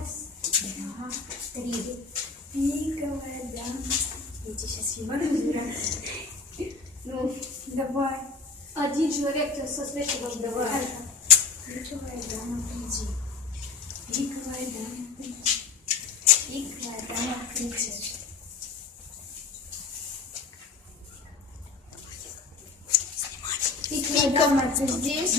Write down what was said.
Ага, 3. Пиковая дама. Я тебе сейчас его разбираю. Ну, давай. Один человек со смешивал давай. Пиковая дама, приди. Пиковая дама, приди. Пиковая дама, приди. Пиковая дама, ты здесь?